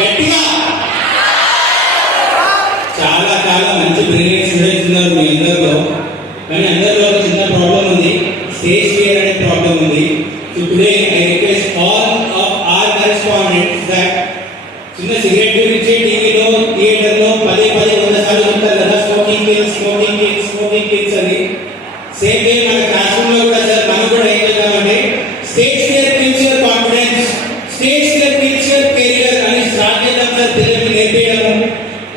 గట్టిగా చాలా చాలా మంచి బ్రిలియంట్ స్టూడెంట్స్ ఉన్నారు మీ అందరిలో. కానీ అందరిలో ఒక చిన్న ప్రాబ్లం ఉంది, స్టేజ్ ఫియర్ అనే ప్రాబ్లం ఉంది. So today I request all of our correspondents that చిన్న సిగరెట్ గురించి టీవీలో థియేటర్లో పదే 100 సార్లు చెప్తారు కదా, smoking kills smoking kills smoking kills అని. సేమ్ డే మన క్లాస్ రూమ్ లో కూడా సార్ మనం కూడా ఏం చేద్దామంటే stage fear kills your confidence, stage fear kills your career అని స్టార్ట్ చేద్దాం సార్. పిల్లలకి నేర్పించడం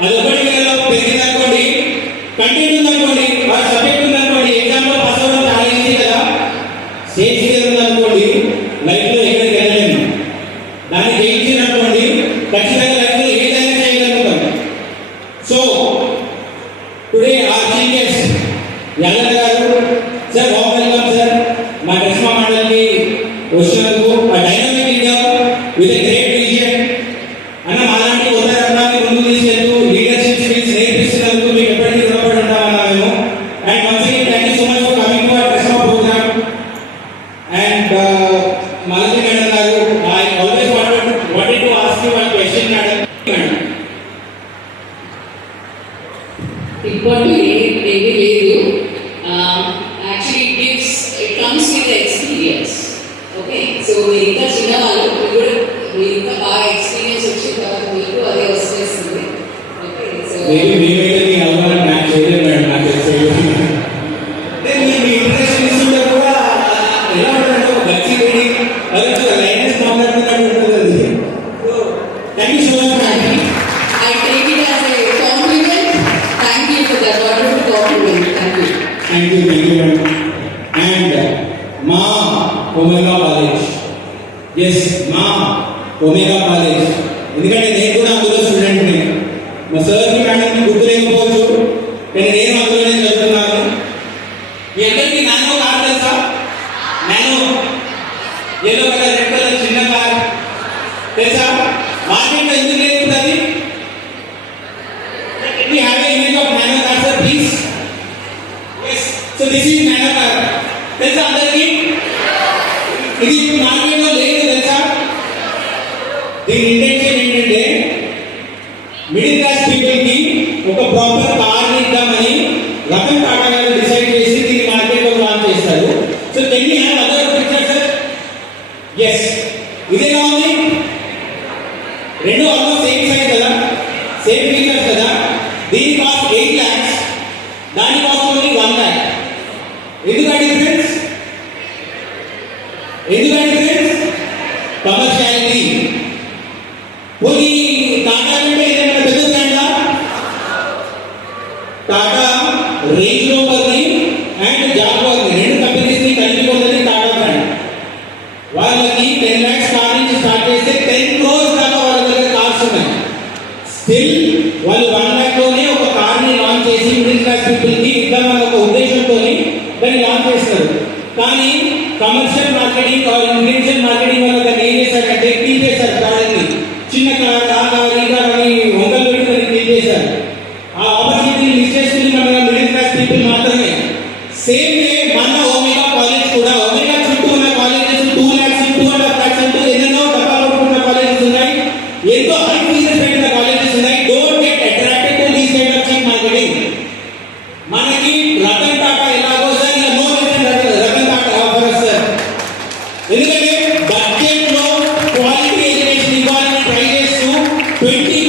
అదొకటి పిల్లలు పెరిగిందనుకోండి, కంటిన్యూ ఉందనుకోండి, వాళ్ళ సబ్జెక్ట్ ఉందనుకోండి, ఎగ్జామ్ లో పాస్ అవ్వడం చాలా ఈజీ కదా. స్టేజ్ ఫియర్ ఉందనుకోండి, లైఫ్ లో ఎక్కడికి వెళ్ళలేము. దాన్ని జయించిననుకోండి ఖచ్చితంగా లైఫ్ లో ఏదైనా చేయగలుగుతాం. So today our chief guest Yadav garu sir, warm welcome sir. మా కరిష్మా మండల్ కి వచ్చినందుకు ఆ dynamic India with great vision అన్న మాలాంటి కొత్త రత్నాన్ని ముందుకు తీసుకెళ్తూ లీడర్షిప్ స్కిల్స్ నేర్పిస్తున్నందుకు మీకు ఎప్పటికీ రుణపడి ఉంటామన్నా మేము. And once again thank you so much for coming to our Karishma program. And Malathi madam గారు, I always wanted to ask you one question madam. ఇప్పటి ఏది లేదు, actually it comes with experience. Okay, so మీరు ఇంకా చిన్నవాళ్ళు, మీరు ఇంకా బాగా ఎక్స్పీరియన్స్ వచ్చిన తర్వాత మీకు అదే వచ్చేస్తుంది. ఓకే, సో మేమైతే మీ అవగాహన మ్యాచ్ చేయలేదు మేడం, నాకు తెలిసి. మీ ఇంట్రెస్ట్ ఇస్తుంటే కూడా ఎలా ఉంటాడు గచ్చి వేడి లైనెస్ మాట్లాడుతున్నట్టు ఉంటుంది అది. So thank you so much madam. I take it as a compliment. Thank you for that wonderful compliment. Thank you. Thank you madam. And మా ఒమేగా కాలేజ్, ఎస్ మా ఒమేగా కాలేజ్, ఎందుకంటే నేను కూడా అందులో స్టూడెంట్ని. మా సార్కి మేడంకి గుర్తు లేకపోవచ్చు, కానీ నేను అందులోనే చదువుతున్నాను. మీ అందరికీ నానో కార్ తెలుసా? Nano yellow colour red colour చిన్న కార్ తెలుసా? మార్కెట్లో ఎందుకు లేకుంటుంది? Can we have an image of nano car sir please? Yes, so this is nano car. తెలుసా అందరికీ? ఇది ఇప్పుడు మార్కెట్లో లేదు తెలుసా? దీని ఇంటెన్షన్ ఏంటంటే మిడిల్ క్లాస్ పీపుల్ కి ఒక ప్రాపర్ కార్ ఇద్దామని రతన్ టాటా గారు డిసైడ్ చేసి దీన్ని మార్కెట్ లో లాంచ్ చేస్తారు. So can you have other picture sir? Yes, ఇదేనా ఉంది? రెండు ఆల్మోస్ట్ సేమ్ సైజ్ కదా, సేమ్ ఫీచర్స్ కదా. దీని కాస్ట్ 8 lakhs, దాని కాస్ట్ ఓన్లీ 1 lakh. ఎందుకంటే ఫ్రెండ్స్, కమర్షియాలిటీ. పోనీ టాటా అంటే ఏదైనా పెద్ద బ్రాండా? టాటా రేంజ్ రోవర్ ని అండ్ జాగ్వార్ ని రెండు కంపెనీస్ ని కలిపి ఉన్నది టాటా బ్రాండ్. వాళ్ళకి 10 lakhs కార్ నుంచి స్టార్ట్ చేస్తే 10 crores దాకా వాళ్ళ దగ్గర కార్స్ ఉన్నాయి. స్టిల్ వాళ్ళు 1 lakh లోనే ఒక కార్ ని లాంచ్ చేసి మిడిల్ క్లాస్ పీపుల్ కి ఇద్దామన్న ఒక ఉద్దేశంతో దాన్ని లాంచ్ చేస్తారు. కానీ కమర్షియల్ మార్కెటింగ్ ఇన్ఫ్లుయెన్షియల్ మార్కెటింగ్ వల్ల దాన్ని ఏం చేశారంటే తీసేశారు. కాదని చిన్న కార్ ఆ కార్ ఈ కార్ అని వంగలు పెట్టి దాన్ని తీసేశారు. ఆ ఆపర్చునిటీని మిస్ చేసుకుని మన మిడిల్ క్లాస్ పీపుల్ మాత్రమే. సేమ్ వే మన ఒమేగా కాలేజ్ కూడా, ఒమేగా చుట్టూ ఉన్న కాలేజెస్ 2 lakhs 2.5 lakhs అంటూ ఎన్నెన్నో డబ్బాలు కొట్టుకున్న కాలేజెస్ ఉన్నాయి, ఎంతో హై ఫీజెస్ పెట్టిన కాలేజెస్ ఉన్నాయి. Don't get attracted to these kind of cheap marketing. మనకి రతన్ టాటా ఎలాగో సార్, ఇలా no Ratan Tata offer sir. ఎందుకంటే బడ్జెట్ లో క్వాలిటీ ఎడ్యుకేషన్ ఇవ్వాలని ట్రై చేస్తూ 25